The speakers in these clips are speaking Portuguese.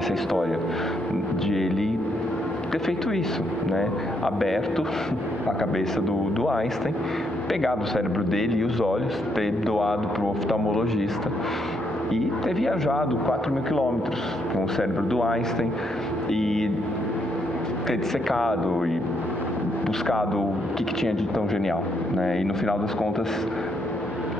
essa história de ele ter feito isso, né? Aberto a cabeça do Einstein, pegado o cérebro dele e os olhos, ter doado para o oftalmologista e ter viajado 4.000 quilômetros com o cérebro do Einstein e ter dissecado e buscado o que tinha de tão genial, né? E no final das contas,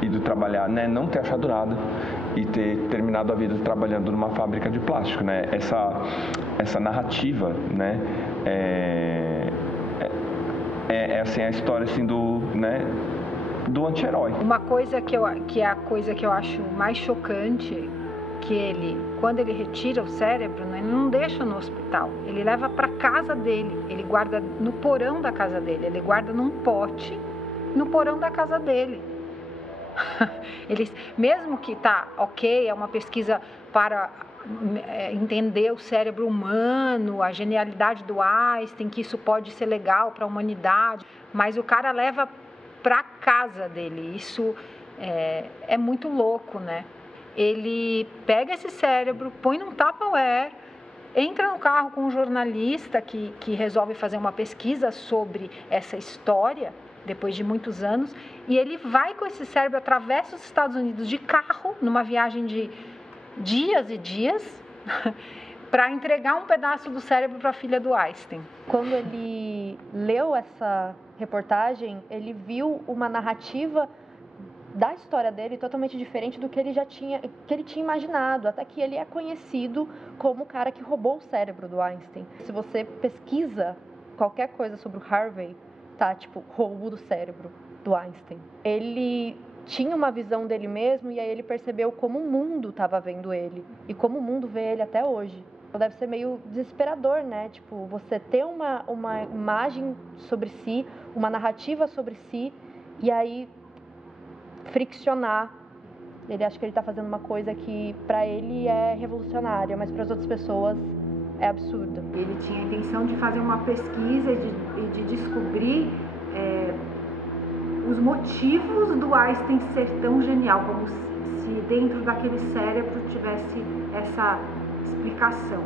ido trabalhar, né? Não ter achado nada e ter terminado a vida trabalhando numa fábrica de plástico, né? Essa narrativa, né? Assim, a história assim do anti-herói. Uma coisa que é a coisa que eu acho mais chocante, que ele, quando ele retira o cérebro, né, ele não deixa no hospital, ele leva para casa dele, ele guarda no porão da casa dele, ele guarda num pote no porão da casa dele. Eles, mesmo que tá ok, é uma pesquisa para entender o cérebro humano, a genialidade do Einstein, que isso pode ser legal para a humanidade, mas o cara leva para casa dele. Isso é muito louco, né? Ele pega esse cérebro, põe num Tupperware, entra no carro com um jornalista que resolve fazer uma pesquisa sobre essa história, depois de muitos anos, e ele vai com esse cérebro, atravessa os Estados Unidos de carro, numa viagem de dias e dias, para entregar um pedaço do cérebro para a filha do Einstein. Quando ele leu essa reportagem, ele viu uma narrativa da história dele totalmente diferente do que ele tinha imaginado, até que ele é conhecido como o cara que roubou o cérebro do Einstein. Se você pesquisa qualquer coisa sobre o Harvey, tá, tipo, roubo do cérebro do Einstein. Ele tinha uma visão dele mesmo e aí ele percebeu como o mundo estava vendo ele e como o mundo vê ele até hoje. Deve ser meio desesperador, né? Tipo, você ter uma imagem sobre si, uma narrativa sobre si e aí friccionar. Ele acha que ele está fazendo uma coisa que para ele é revolucionária, mas para as outras pessoas é absurda. Ele tinha a intenção de fazer uma pesquisa e de descobrir os motivos do Einstein ser tão genial, como se dentro daquele cérebro tivesse essa explicação.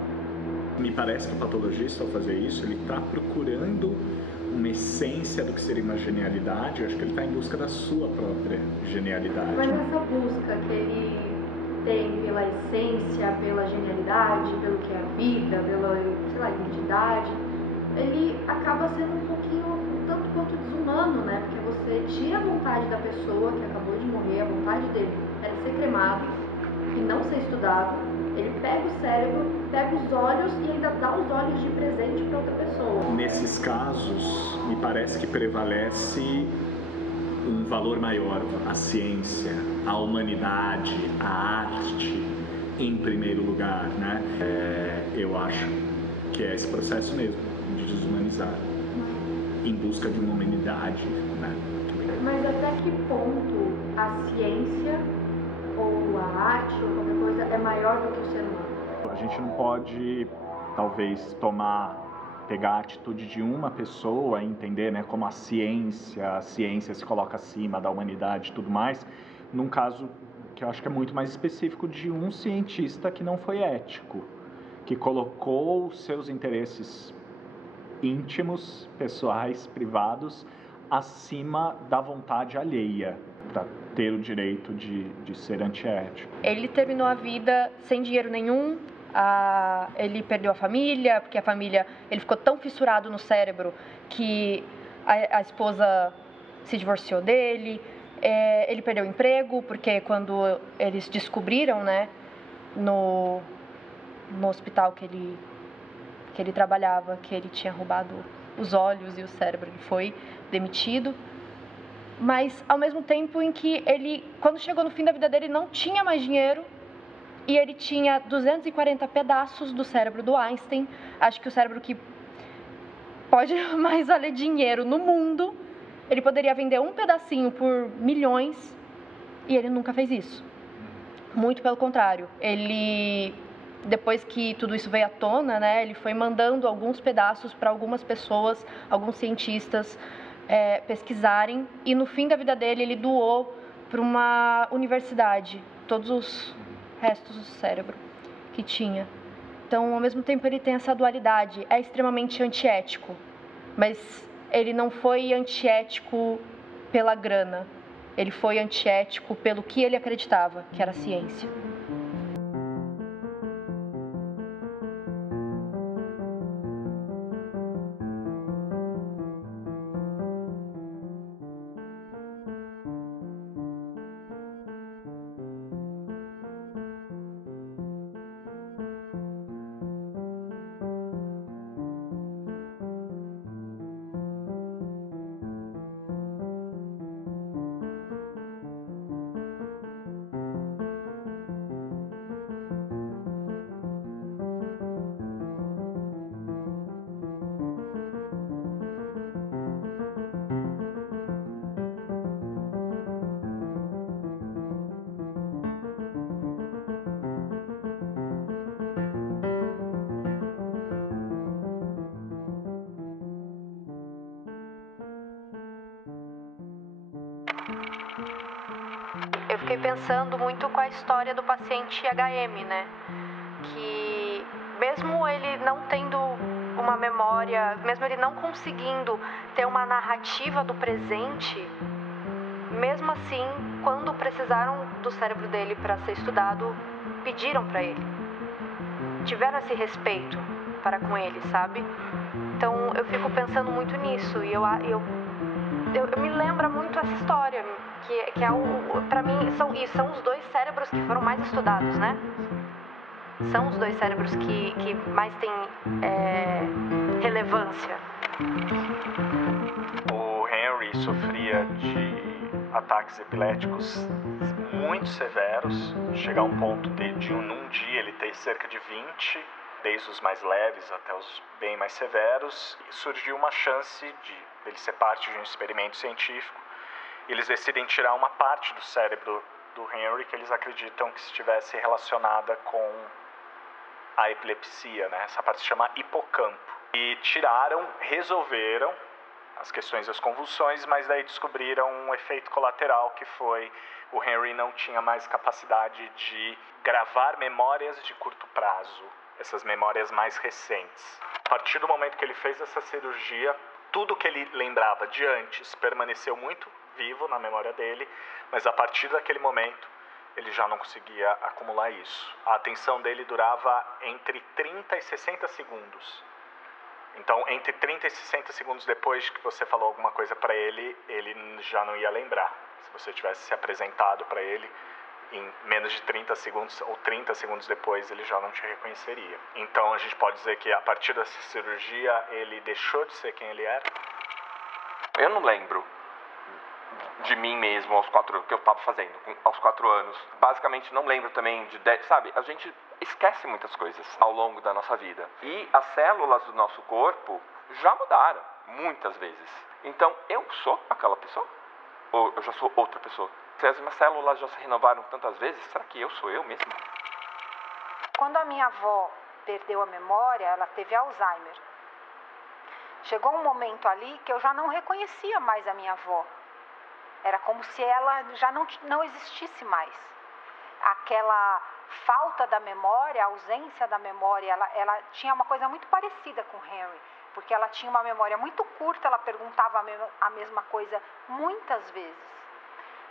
Me parece que o patologista, ao fazer isso, ele está procurando uma essência do que seria uma genialidade. Eu acho que ele está em busca da sua própria genialidade. Mas essa busca que ele tem pela essência, pela genialidade, pelo que é a vida, pela, sei lá, identidade, ele acaba sendo um pouquinho, um tanto quanto desumano, né? Porque você tira a vontade da pessoa que acabou de morrer, a vontade dele era ser cremado e não ser estudado. Ele pega o cérebro, pega os olhos e ainda dá os olhos de presente para outra pessoa. Nesses casos, me parece que prevalece um valor maior, a ciência, a humanidade, a arte, em primeiro lugar, né? Eu acho que é esse processo mesmo, de desumanizar, em busca de uma humanidade, né? Mas até que ponto a ciência ou a arte ou qualquer coisa é maior do que o ser humano? A gente não pode, talvez, pegar a atitude de uma pessoa e entender, né, como a ciência se coloca acima da humanidade e tudo mais, num caso que eu acho que é muito mais específico de um cientista que não foi ético, que colocou seus interesses íntimos, pessoais, privados, acima da vontade alheia, para ter o direito de ser antiético. Ele terminou a vida sem dinheiro nenhum, ele perdeu a família, porque ele ficou tão fissurado no cérebro que a esposa se divorciou dele, ele perdeu o emprego, porque quando eles descobriram, né, no hospital que ele trabalhava, que ele tinha roubado os olhos e o cérebro, ele foi demitido. Mas ao mesmo tempo em que ele, quando chegou no fim da vida dele, não tinha mais dinheiro e ele tinha 240 pedaços do cérebro do Einstein. Acho que o cérebro que pode mais valer dinheiro no mundo, ele poderia vender um pedacinho por milhões e ele nunca fez isso. Muito pelo contrário, ele, depois que tudo isso veio à tona, né, ele foi mandando alguns pedaços para algumas pessoas, alguns cientistas, pesquisarem, e no fim da vida dele ele doou para uma universidade todos os restos do cérebro que tinha. Então, ao mesmo tempo, ele tem essa dualidade. É extremamente antiético, mas ele não foi antiético pela grana. Ele foi antiético pelo que ele acreditava, que era a ciência. Eu fiquei pensando muito com a história do paciente HM, né? Que mesmo ele não tendo uma memória, mesmo ele não conseguindo ter uma narrativa do presente, mesmo assim, quando precisaram do cérebro dele para ser estudado, pediram para ele. Tiveram esse respeito para com ele, sabe? Então eu fico pensando muito nisso e eu me lembra muito essa história, que é para mim são os dois cérebros que foram mais estudados, né? São os dois cérebros que mais têm relevância. O Henry sofria de ataques epiléticos muito severos, chegar a um ponto de num dia ele ter cerca de 20, desde os mais leves até os bem mais severos. E surgiu uma chance de ele ser parte de um experimento científico. Eles decidem tirar uma parte do cérebro do Henry que eles acreditam que estivesse relacionada com a epilepsia, né? Essa parte se chama hipocampo. E tiraram, resolveram as questões das convulsões, mas daí descobriram um efeito colateral que foi o Henry não tinha mais capacidade de gravar memórias de curto prazo, essas memórias mais recentes. A partir do momento que ele fez essa cirurgia, tudo que ele lembrava de antes permaneceu muito vivo na memória dele, mas a partir daquele momento ele já não conseguia acumular isso. A atenção dele durava entre 30 e 60 segundos. Então, entre 30 e 60 segundos depois que você falou alguma coisa para ele, ele já não ia lembrar. Se você tivesse se apresentado para ele, em menos de 30 segundos ou 30 segundos depois, ele já não te reconheceria. Então, a gente pode dizer que a partir dessa cirurgia, ele deixou de ser quem ele era? Eu não lembro de mim mesmo que eu estava fazendo aos 4 anos. Basicamente não lembro também de 10, sabe? A gente esquece muitas coisas ao longo da nossa vida. E as células do nosso corpo já mudaram muitas vezes. Então eu sou aquela pessoa? Ou eu já sou outra pessoa? Se as minhas células já se renovaram tantas vezes, será que eu sou eu mesmo? Quando a minha avó perdeu a memória, ela teve Alzheimer. Chegou um momento ali que eu já não reconhecia mais a minha avó. Era como se ela já não existisse mais. Aquela falta da memória, a ausência da memória, ela tinha uma coisa muito parecida com Henry, porque ela tinha uma memória muito curta, ela perguntava a mesma coisa muitas vezes.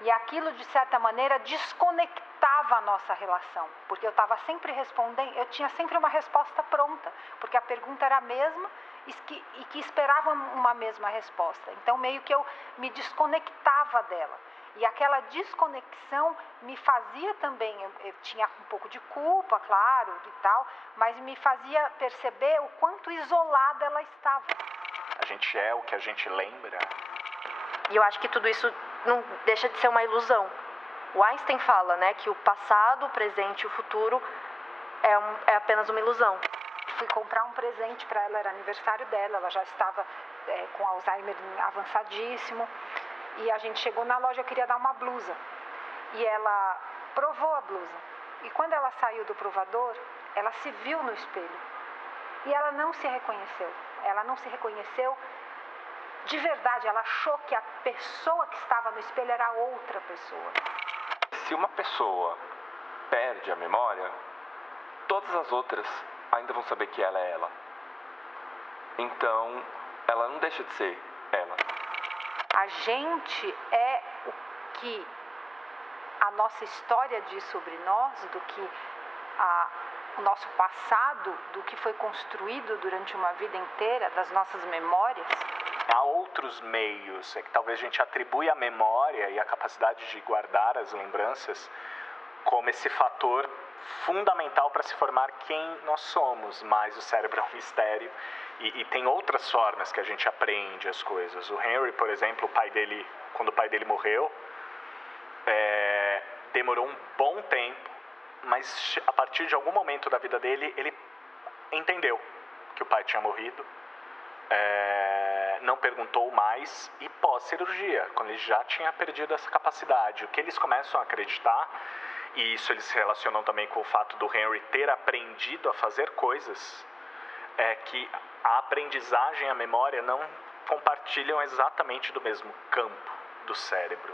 E aquilo, de certa maneira, desconectava a nossa relação, porque eu estava sempre respondendo, eu tinha sempre uma resposta pronta, porque a pergunta era a mesma e que esperava uma mesma resposta. Então, meio que eu me desconectava dela. E aquela desconexão me fazia também, eu tinha um pouco de culpa, claro, e tal, mas me fazia perceber o quanto isolada ela estava. A gente é o que a gente lembra. E eu acho que tudo isso não deixa de ser uma ilusão. O Einstein fala, né, que o passado, o presente e o futuro é apenas uma ilusão. Fui comprar um presente para ela, era aniversário dela, ela já estava com Alzheimer avançadíssimo. E a gente chegou na loja, eu queria dar uma blusa. E ela provou a blusa. E quando ela saiu do provador, ela se viu no espelho. E ela não se reconheceu. Ela não se reconheceu de verdade. Ela achou que a pessoa que estava no espelho era outra pessoa. Se uma pessoa perde a memória, todas as outras ainda vão saber que ela é ela. Então, ela não deixa de ser ela. A gente é o que a nossa história diz sobre nós, do que o nosso passado, do que foi construído durante uma vida inteira, das nossas memórias. Há outros meios, é que talvez a gente atribui a memória e a capacidade de guardar as lembranças como esse fator fundamental para se formar quem nós somos, mas o cérebro é um mistério e tem outras formas que a gente aprende as coisas. O Henry, por exemplo, quando o pai dele morreu, demorou um bom tempo, mas a partir de algum momento da vida dele, ele entendeu que o pai tinha morrido, não perguntou mais, e pós-cirurgia, quando ele já tinha perdido essa capacidade, o que eles começam a acreditar, e isso eles se relacionam também com o fato do Henry ter aprendido a fazer coisas, é que a aprendizagem e a memória não compartilham exatamente do mesmo campo do cérebro.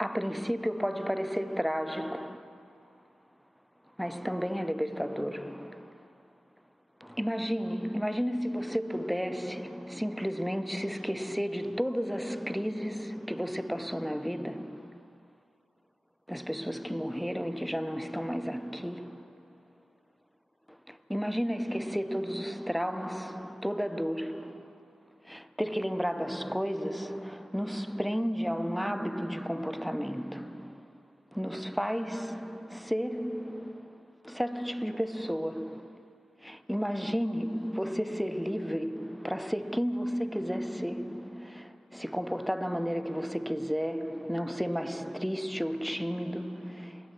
A princípio pode parecer trágico, mas também é libertador. Imagine se você pudesse simplesmente se esquecer de todas as crises que você passou na vida, das pessoas que morreram e que já não estão mais aqui. Imagina esquecer todos os traumas, toda a dor. Ter que lembrar das coisas nos prende a um hábito de comportamento, nos faz ser certo tipo de pessoa. Imagine você ser livre para ser quem você quiser ser, se comportar da maneira que você quiser, não ser mais triste ou tímido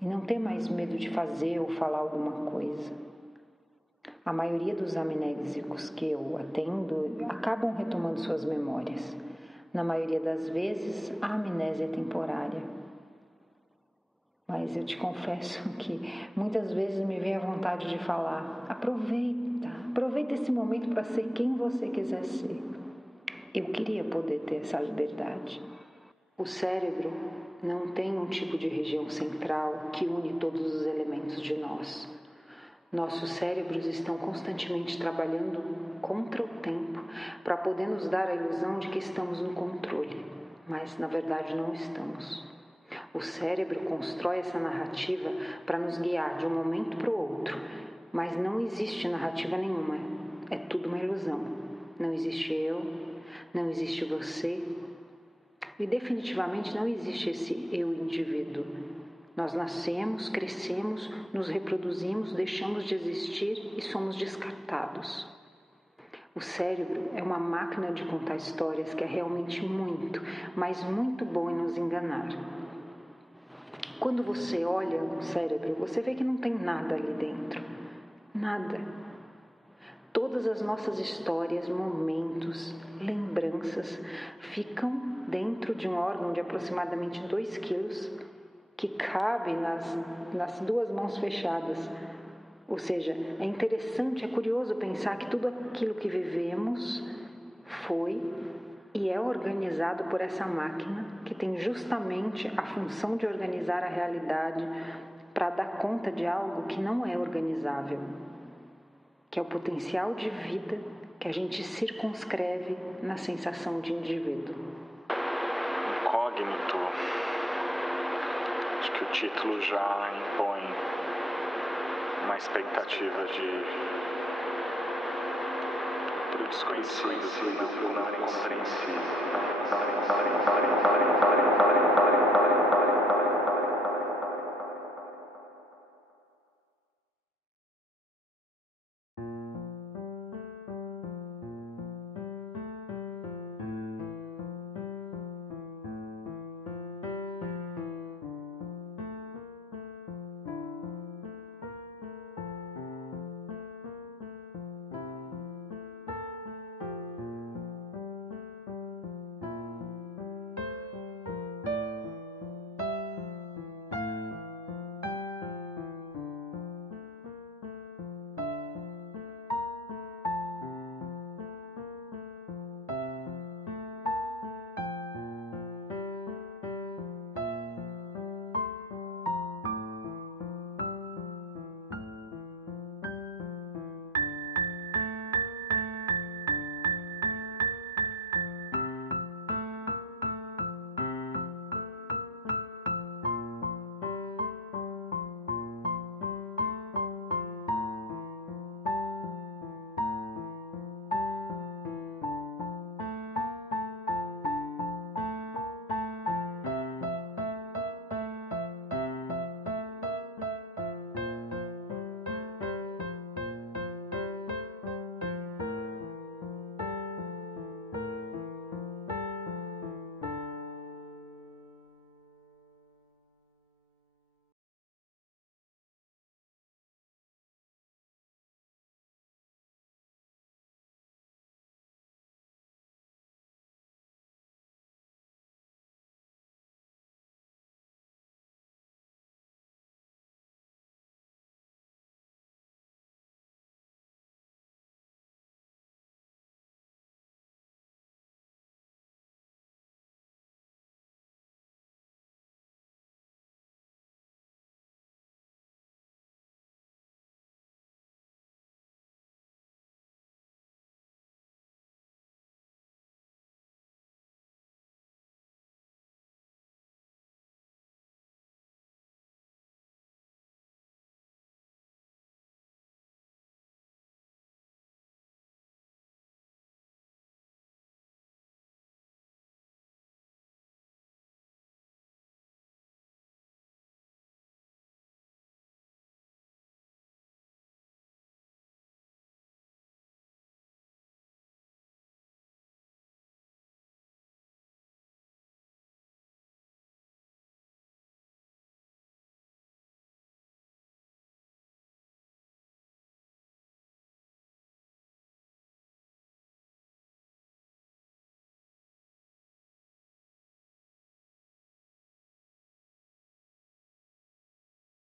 e não ter mais medo de fazer ou falar alguma coisa. A maioria dos amnésicos que eu atendo acabam retomando suas memórias. Na maioria das vezes, a amnésia é temporária. Mas eu te confesso que muitas vezes me vem a vontade de falar: aproveita esse momento para ser quem você quiser ser. Eu queria poder ter essa liberdade. O cérebro não tem um tipo de região central que une todos os elementos de nós. Nossos cérebros estão constantemente trabalhando contra o tempo para poder nos dar a ilusão de que estamos no controle, mas na verdade não estamos. O cérebro constrói essa narrativa para nos guiar de um momento para o outro, mas não existe narrativa nenhuma, é tudo uma ilusão. Não existe eu, não existe você e definitivamente não existe esse eu indivíduo. Nós nascemos, crescemos, nos reproduzimos, deixamos de existir e somos descartados. O cérebro é uma máquina de contar histórias que é realmente muito, mas muito bom em nos enganar. Quando você olha o cérebro, você vê que não tem nada ali dentro. Nada. Todas as nossas histórias, momentos, lembranças ficam dentro de um órgão de aproximadamente 2 quilos que cabe nas 2 mãos fechadas. Ou seja, é interessante, é curioso pensar que tudo aquilo que vivemos foi e é organizado por essa máquina que tem justamente a função de organizar a realidade para dar conta de algo que não é organizável, que é o potencial de vida que a gente circunscreve na sensação de indivíduo. Incógnito. Acho que o título já impõe uma expectativa pro desconhecido, não compreensível.